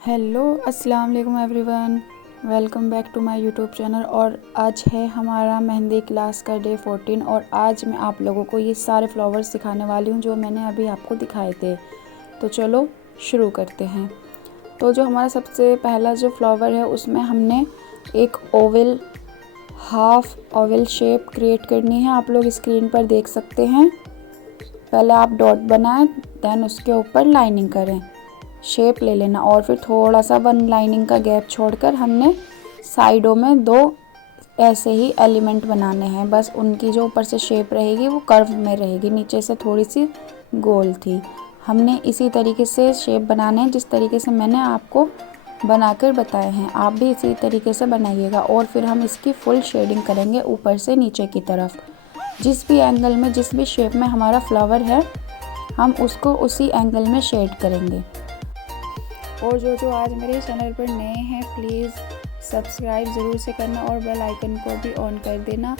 Hello अस्सलाम वालेकुम everyone, welcome back to my YouTube channel. और आज है हमारा मेहंदी क्लास का डे 14 और आज मैं आप लोगों को ये सारे फ्लावर्स सिखाने वाली हूँ जो मैंने अभी आपको दिखाए थे। तो चलो शुरू करते हैं। तो जो हमारा सबसे पहला जो फ्लावर है उसमें हमने एक Oval half Oval shape create करनी है। आप लोग स्क्रीन पर देख सकते हैं। पहले आप डॉट बनाएं, देन उसके ऊपर लाइनिंग करें, शेप ले लेना और फिर थोड़ा सा वन लाइनिंग का गैप छोड़कर हमने साइडों में दो ऐसे ही एलिमेंट बनाने हैं। बस उनकी जो ऊपर से शेप रहेगी वो कर्व में रहेगी, नीचे से थोड़ी सी गोल थी। हमने इसी तरीके से शेप बनाने हैं जिस तरीके से मैंने आपको बनाकर बताए हैं। आप भी इसी तरीके से बनाइएगा और फिर हम इसकी फुल शेडिंग करेंगे ऊपर से नीचे की तरफ। जिस भी एंगल में, जिस भी शेप में हमारा फ्लावर है, हम उसको उसी एंगल में शेड करेंगे। और जो आज मेरे चैनल पर नए हैं प्लीज़ सब्सक्राइब ज़रूर से करना और बेल आइकन को भी ऑन कर देना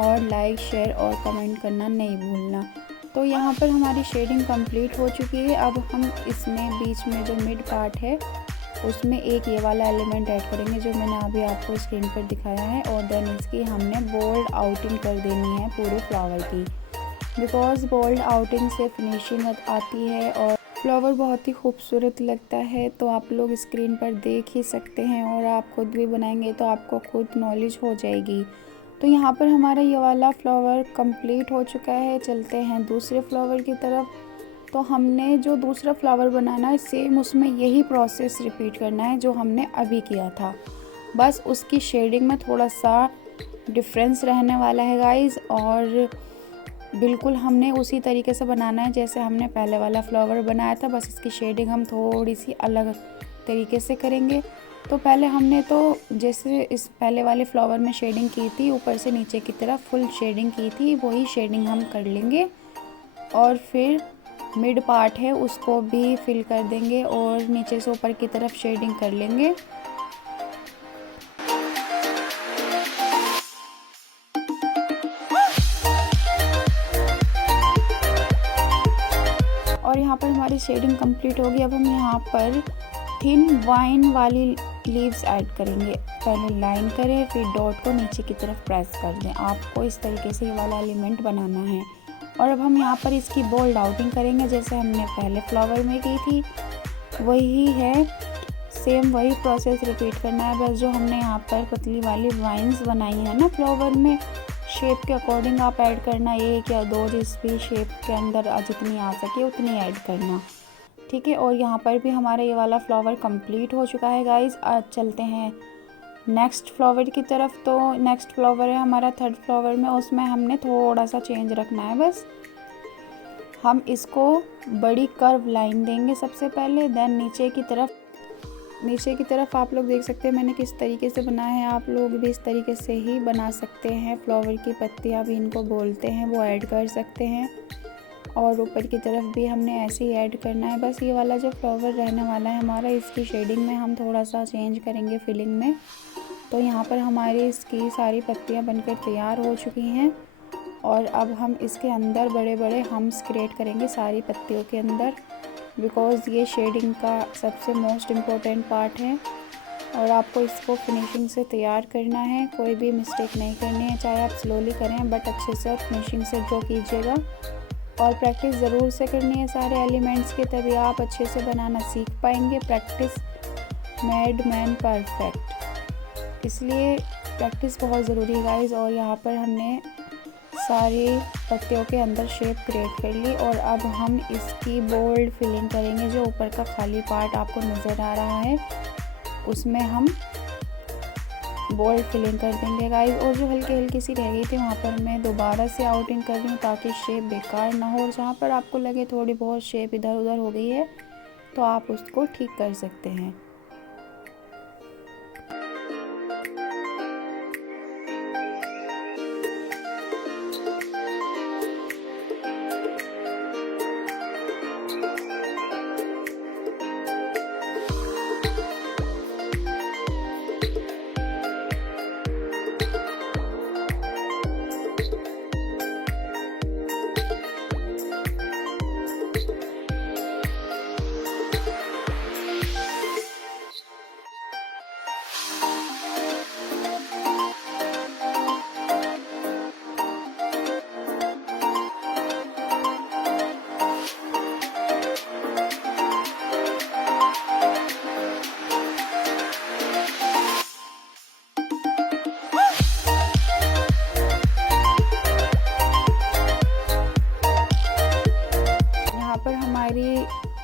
और लाइक शेयर और कमेंट करना नहीं भूलना। तो यहाँ पर हमारी शेडिंग कंप्लीट हो चुकी है। अब हम इसमें बीच में जो मिड पार्ट है उसमें एक ये वाला एलिमेंट ऐड करेंगे जो मैंने अभी आपको स्क्रीन पर दिखाया है। और देन इसकी हमने बोल्ड आउटिंग कर देनी है पूरे फ्लावर की, बिकॉज़ बोल्ड आउटिंग से फिनिशिंग आती है और फ्लावर बहुत ही खूबसूरत लगता है। तो आप लोग स्क्रीन पर देख ही सकते हैं और आप खुद भी बनाएंगे तो आपको खुद नॉलेज हो जाएगी। तो यहाँ पर हमारा ये वाला फ्लावर कंप्लीट हो चुका है। चलते हैं दूसरे फ्लावर की तरफ। तो हमने जो दूसरा फ्लावर बनाना है सेम उसमें यही प्रोसेस रिपीट करना है जो हमने अभी किया था, बस उसकी शेडिंग में थोड़ा सा डिफरेंस रहने वाला है गाइस। और बिल्कुल हमने उसी तरीके से बनाना है जैसे हमने पहले वाला फ्लावर बनाया था, बस इसकी शेडिंग हम थोड़ी सी अलग तरीके से करेंगे। तो पहले हमने तो जैसे इस पहले वाले फ्लावर में शेडिंग की थी, ऊपर से नीचे की तरफ फुल शेडिंग की थी, वही शेडिंग हम कर लेंगे। और फिर मिड पार्ट है उसको भी फिल कर देंगे और नीचे से ऊपर की तरफ शेडिंग कर लेंगे। और यहाँ पर हमारी शेडिंग कंप्लीट होगी। अब हम यहाँ पर थिन वाइन वाली लीव्स ऐड करेंगे। पहले लाइन करें, फिर डॉट को नीचे की तरफ प्रेस कर दें। आपको इस तरीके से ये वाला एलिमेंट बनाना है। और अब हम यहाँ पर इसकी बोल्ड आउटिंग करेंगे जैसे हमने पहले फ्लावर में की थी, वही है, सेम वही प्रोसेस रिपीट करना है। बस जो हमने यहाँ पर पतली वाली वाइन्स बनाई है ना फ्लावर में, शेप के अकॉर्डिंग आप ऐड करना, एक या दो, जिस भी शेप के अंदर जितनी आ सके उतनी ऐड करना, ठीक है। और यहाँ पर भी हमारा ये वाला फ्लावर कंप्लीट हो चुका है गाइस। आज चलते हैं नेक्स्ट फ्लावर की तरफ। तो नेक्स्ट फ्लावर है हमारा थर्ड फ्लावर में, उसमें हमने थोड़ा सा चेंज रखना है। बस हम इसको बड़ी कर्व लाइन देंगे सबसे पहले, देन नीचे की तरफ आप लोग देख सकते हैं मैंने किस तरीके से बनाया है। आप लोग भी इस तरीके से ही बना सकते हैं। फ्लावर की पत्तियां भी इनको बोलते हैं, वो ऐड कर सकते हैं। और ऊपर की तरफ भी हमने ऐसे ही ऐड करना है। बस ये वाला जो फ्लावर रहने वाला है हमारा, इसकी शेडिंग में हम थोड़ा सा चेंज करेंगे फिलिंग में। तो यहाँ पर हमारी इसकी सारी पत्तियाँ बनकर तैयार हो चुकी हैं और अब हम इसके अंदर बड़े बड़े हम्स क्रिएट करेंगे सारी पत्तियों के अंदर, बिकॉज़ ये शेडिंग का सबसे मोस्ट इम्पोर्टेंट पार्ट है। और आपको इसको फिनिशिंग से तैयार करना है, कोई भी मिस्टेक नहीं करनी है, चाहे आप स्लोली करें बट अच्छे से और फिनिशिंग से ड्रॉ कीजिएगा। और प्रैक्टिस ज़रूर से करनी है सारे एलिमेंट्स की, तभी आप अच्छे से बनाना सीख पाएंगे। प्रैक्टिस मेड मैन परफेक्ट, इसलिए प्रैक्टिस बहुत ज़रूरी है गाइस। और यहाँ पर हमने सारी पत्तियों के अंदर शेप क्रिएट कर ली और अब हम इसकी बोल्ड फिलिंग करेंगे। जो ऊपर का खाली पार्ट आपको नज़र आ रहा है उसमें हम बोल्ड फिलिंग कर देंगे गाइस। और जो हल्की हल्की सी रह गई थी वहाँ पर मैं दोबारा से आउटिंग कर रही हूँ ताकि शेप बेकार ना हो। और जहाँ पर आपको लगे थोड़ी बहुत शेप इधर उधर हो गई है तो आप उसको ठीक कर सकते हैं।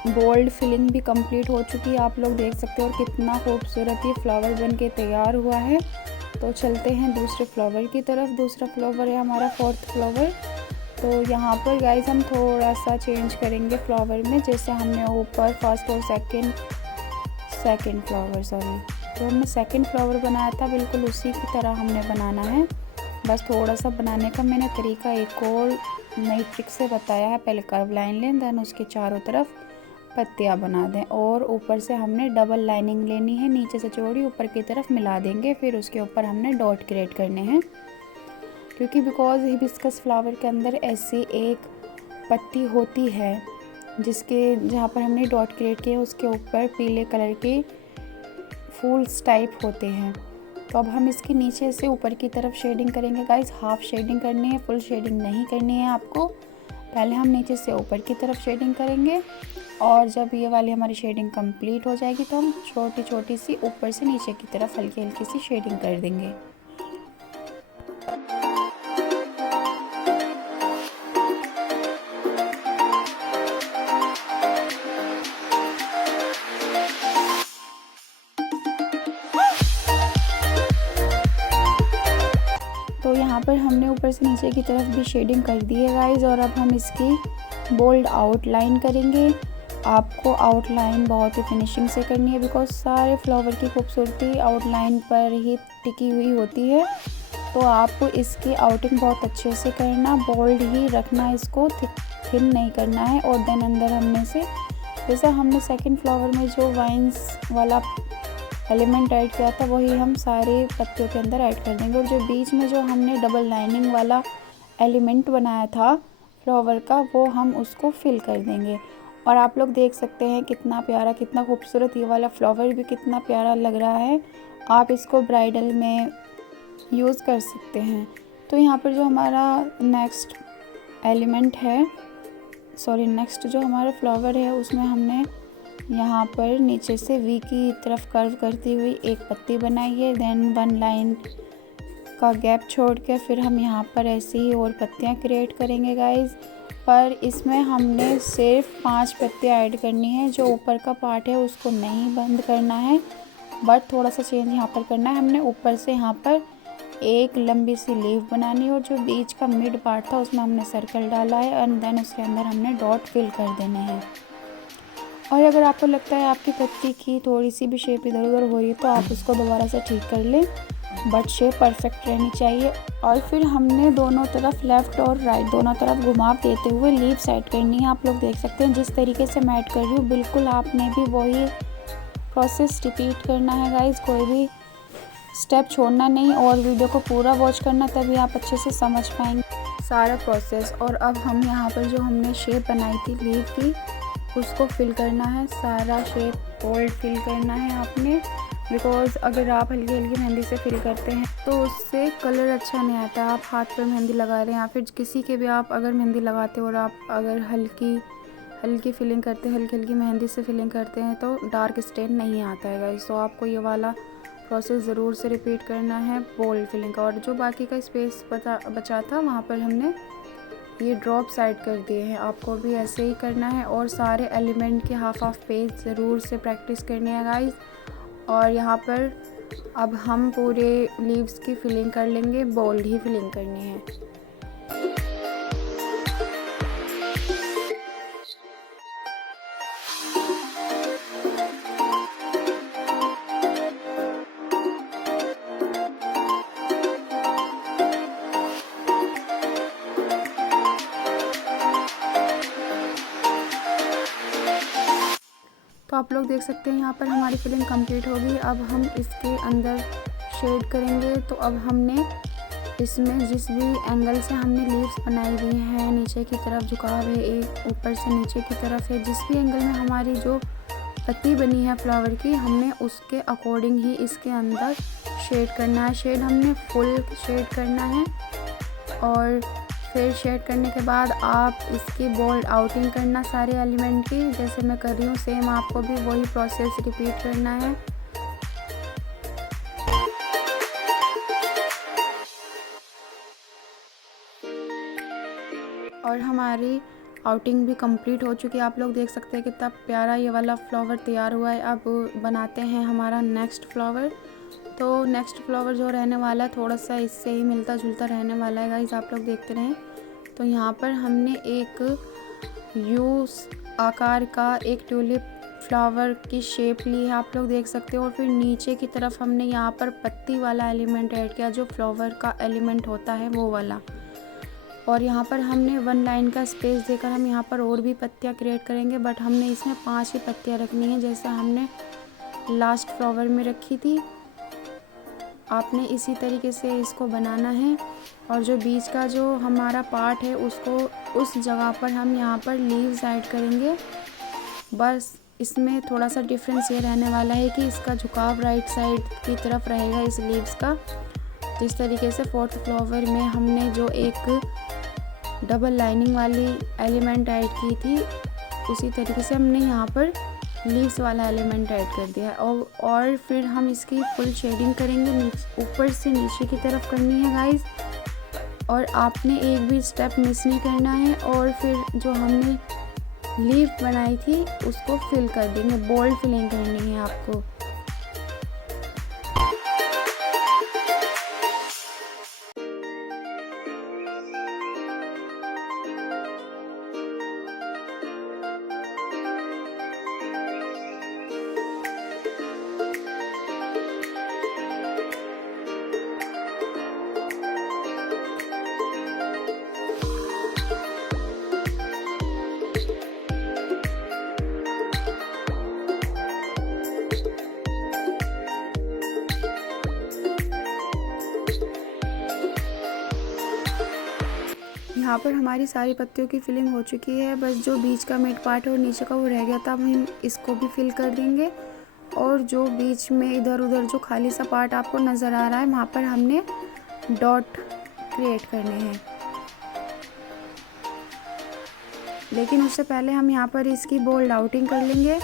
बोल्ड फिलिंग भी कंप्लीट हो चुकी है, आप लोग देख सकते हो। और कितना खूबसूरत ये फ्लावर बन के तैयार हुआ है। तो चलते हैं दूसरे फ्लावर की तरफ। दूसरा फ्लावर है हमारा 4th फ्लावर। तो यहाँ पर गाइस हम थोड़ा सा चेंज करेंगे फ्लावर में। जैसे हमने ऊपर फर्स्ट और सेकंड फ्लावर तो हमने सेकंड फ्लावर बनाया था, बिल्कुल उसी की तरह हमने बनाना है। बस थोड़ा सा बनाने का मैंने तरीका एक और नई ट्रिक से बताया है। पहले कर्व लाइन लें, देन उसके चारों तरफ पत्तियां बना दें और ऊपर से हमने डबल लाइनिंग लेनी है, नीचे से चौड़ी ऊपर की तरफ मिला देंगे। फिर उसके ऊपर हमने डॉट क्रिएट करने हैं, क्योंकि बिकॉज हिबिस्कस फ्लावर के अंदर ऐसी एक पत्ती होती है जहाँ पर हमने डॉट क्रिएट किया उसके ऊपर पीले कलर के फूल्स टाइप होते हैं। तो अब हम इसके नीचे से ऊपर की तरफ शेडिंग करेंगे गाइस। हाफ शेडिंग करनी है, फुल शेडिंग नहीं करनी है आपको। पहले हम नीचे से ऊपर की तरफ शेडिंग करेंगे और जब ये वाली हमारी शेडिंग कंप्लीट हो जाएगी तो हम छोटी छोटी सी ऊपर से नीचे की तरफ हल्की हल्की सी शेडिंग कर देंगे। तो यहाँ पर हमने ऊपर से नीचे की तरफ भी शेडिंग कर दी है गाइस। और अब हम इसकी बोल्ड आउटलाइन करेंगे। आपको आउटलाइन बहुत ही फिनिशिंग से करनी है, बिकॉज सारे फ्लावर की खूबसूरती आउटलाइन पर ही टिकी हुई होती है। तो आपको इसकी आउटिंग बहुत अच्छे से करना, बोल्ड ही रखना, इसको थिन नहीं करना है। और देन अंदर हमने से जैसा हमने सेकंड फ्लावर में जो वाइन्स वाला एलिमेंट ऐड किया था वही हम सारे पत्तियों के अंदर ऐड कर देंगे। और जो बीच में जो हमने डबल लाइनिंग वाला एलिमेंट बनाया था फ्लावर का, वो हम उसको फिल कर देंगे। और आप लोग देख सकते हैं कितना प्यारा, कितना खूबसूरत ये वाला फ्लावर भी कितना प्यारा लग रहा है। आप इसको ब्राइडल में यूज़ कर सकते हैं। तो यहाँ पर जो हमारा नेक्स्ट जो हमारा फ्लावर है उसमें हमने यहाँ पर नीचे से वी की तरफ कर्व करती हुई एक पत्ती बनाई है। देन 1 लाइन का गैप छोड़ के फिर हम यहाँ पर ऐसे ही और पत्तियाँ क्रिएट करेंगे गाइस। पर इसमें हमने सिर्फ 5 पत्तियाँ ऐड करनी है। जो ऊपर का पार्ट है उसको नहीं बंद करना है, बट थोड़ा सा चेंज यहाँ पर करना है। हमने ऊपर से यहाँ पर एक लंबी सी लीफ बनानी है और जो बीच का मिड पार्ट था उसमें हमने सर्कल डाला है एंड देन उसके अंदर हमने डॉट फिल कर देने हैं। और अगर आपको लगता है आपकी पत्ती की थोड़ी सी भी शेप इधर उधर हो रही है तो आप उसको दोबारा से ठीक कर लें, बट शेप परफेक्ट रहनी चाहिए। और फिर हमने दोनों तरफ लेफ़्ट और राइट दोनों तरफ घुमाव देते हुए लीफ सेट करनी है। आप लोग देख सकते हैं जिस तरीके से मैं ऐड कर रही हूँ बिल्कुल आपने भी वही प्रोसेस रिपीट करना है गाइज। कोई भी स्टेप छोड़ना नहीं और वीडियो को पूरा वॉच करना, तभी आप अच्छे से समझ पाएंगे सारा प्रोसेस। और अब हम यहाँ पर जो हमने शेप बनाई थी लीफ की उसको फिल करना है, सारा शेप बोल्ड फिल करना है आपने। बिकॉज़ अगर आप हल्की हल्की मेहंदी से फिल करते हैं तो उससे कलर अच्छा नहीं आता। आप हाथ पर मेहंदी लगा रहे हैं या फिर किसी के भी आप अगर मेहंदी लगाते हो और आप अगर हल्की फिलिंग करते हैं, हल्की मेहंदी से फिलिंग करते हैं तो डार्क स्टेन नहीं आता है गाइस। तो आपको ये वाला प्रोसेस ज़रूर से रिपीट करना है बोल्ड फिलिंग का। और जो बाकी का स्पेस बचा था वहाँ पर हमने ये ड्रॉप साइड कर दिए हैं। आपको भी ऐसे ही करना है और सारे एलिमेंट के हाफ पेज ज़रूर से प्रैक्टिस करनी है गाइस। और यहाँ पर अब हम पूरे लीव्स की फिलिंग कर लेंगे, बोल्ड ही फिलिंग करनी है। तो आप लोग देख सकते हैं यहाँ पर हमारी फिलिंग कंप्लीट होगी। अब हम इसके अंदर शेड करेंगे। तो अब हमने इसमें जिस भी एंगल से हमने लीव्स बनाई हुई हैं, नीचे की तरफ झुकाव है, एक ऊपर से नीचे की तरफ है, जिस भी एंगल में हमारी जो पत्ती बनी है फ्लावर की, हमने उसके अकॉर्डिंग ही इसके अंदर शेड करना है। शेड हमने फुल शेड करना है और फिर शेड करने के बाद आप इसकी बोल्ड आउटिंग करना सारे एलिमेंट की, जैसे मैं कर रही हूँ सेम आपको भी वही प्रोसेस रिपीट करना है। और हमारी आउटिंग भी कंप्लीट हो चुकी है। आप लोग देख सकते हैं कितना प्यारा ये वाला फ्लावर तैयार हुआ है। अब बनाते हैं हमारा नेक्स्ट फ्लावर। तो नेक्स्ट फ्लावर जो रहने वाला है थोड़ा सा इससे ही मिलता जुलता रहने वाला है गाइस, आप लोग देखते रहें। तो यहाँ पर हमने एक यू आकार का एक ट्यूलिप फ्लावर की शेप ली है, आप लोग देख सकते हो। और फिर नीचे की तरफ हमने यहाँ पर पत्ती वाला एलिमेंट ऐड किया, जो फ्लावर का एलिमेंट होता है वो वाला। और यहाँ पर हमने 1 लाइन का स्पेस देकर हम यहाँ पर और भी पत्तियाँ क्रिएट करेंगे, बट हमने इसमें 5 ही पत्तियाँ रखनी है जैसे हमने लास्ट फ्लावर में रखी थी। आपने इसी तरीके से इसको बनाना है। और जो बीच का जो हमारा पार्ट है उसको उस जगह पर हम यहाँ पर लीव्स ऐड करेंगे। बस इसमें थोड़ा सा डिफरेंस ये रहने वाला है कि इसका झुकाव राइट साइड की तरफ रहेगा इस लीव्स का। जिस तरीके से 4th फ्लावर में हमने जो एक डबल लाइनिंग वाली एलिमेंट ऐड की थी, उसी तरीके से हमने यहाँ पर लीव्स वाला एलिमेंट ऐड कर दिया है। और फिर हम इसकी फुल शेडिंग करेंगे, ऊपर से नीचे की तरफ करनी है गाइस। और आपने एक भी स्टेप मिस नहीं करना है। और फिर जो हमने लीफ बनाई थी उसको फिल कर देंगे, बोल्ड फिलिंग करनी है आपको। यहाँ पर हमारी सारी पत्तियों की फिलिंग हो चुकी है, बस जो बीच का मिड पार्ट है और नीचे का वो रह गया था। अब हम इसको भी फिल कर देंगे। और जो बीच में इधर उधर जो खाली सा पार्ट आपको नज़र आ रहा है वहाँ पर हमने डॉट क्रिएट करने हैं। लेकिन उससे पहले हम यहाँ पर इसकी बोल्ड आउटिंग कर लेंगे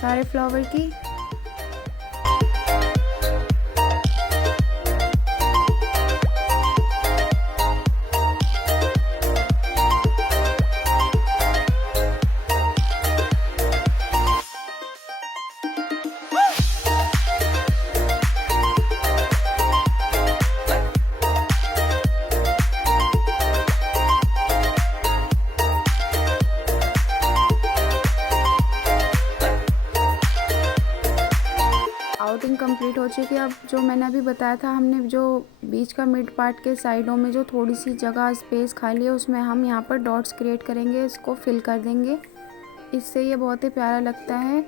सारे फ्लावर की। आउटिंग कंप्लीट हो चुकी है। अब जो मैंने अभी बताया था, हमने जो बीच का मिड पार्ट के साइडों में जो थोड़ी सी जगह स्पेस खाली है उसमें हम यहाँ पर डॉट्स क्रिएट करेंगे, इसको फिल कर देंगे। इससे ये बहुत ही प्यारा लगता है।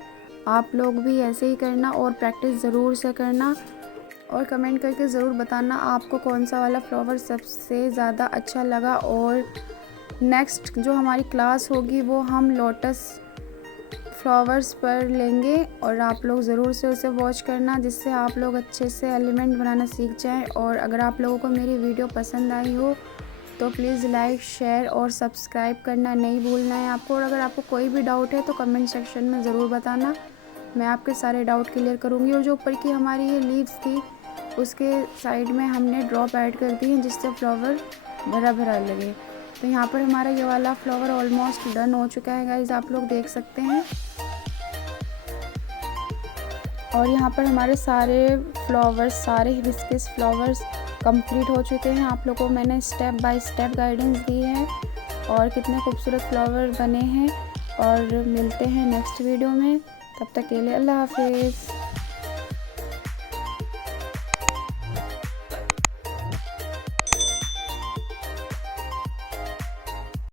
आप लोग भी ऐसे ही करना और प्रैक्टिस ज़रूर से करना। और कमेंट करके ज़रूर बताना आपको कौन सा वाला फ्लावर सबसे ज़्यादा अच्छा लगा। और नेक्स्ट जो हमारी क्लास होगी वो हम लोटस फ्लावर्स पर लेंगे, और आप लोग ज़रूर से उसे वॉच करना जिससे आप लोग अच्छे से एलिमेंट बनाना सीख जाएं। और अगर आप लोगों को मेरी वीडियो पसंद आई हो तो प्लीज़ लाइक, शेयर और सब्सक्राइब करना नहीं भूलना है आपको। और अगर आपको कोई भी डाउट है तो कमेंट सेक्शन में ज़रूर बताना, मैं आपके सारे डाउट क्लियर करूँगी। और जो ऊपर की हमारी ये लीव्स थी उसके साइड में हमने ड्रॉप ऐड कर दी है जिससे फ्लावर भरा भरा लगे। तो यहाँ पर हमारा ये वाला फ्लावर ऑलमोस्ट डन हो चुका है गाइज, आप लोग देख सकते हैं। और यहाँ पर हमारे सारे फ्लावर्स, सारे हिबिस्कस फ्लावर्स कंप्लीट हो चुके हैं। आप लोगों को मैंने स्टेप बाय स्टेप गाइडेंस दी है और कितने खूबसूरत फ्लावर बने हैं। और मिलते हैं नेक्स्ट वीडियो में, तब तक के लिए अल्लाह हाफिज़।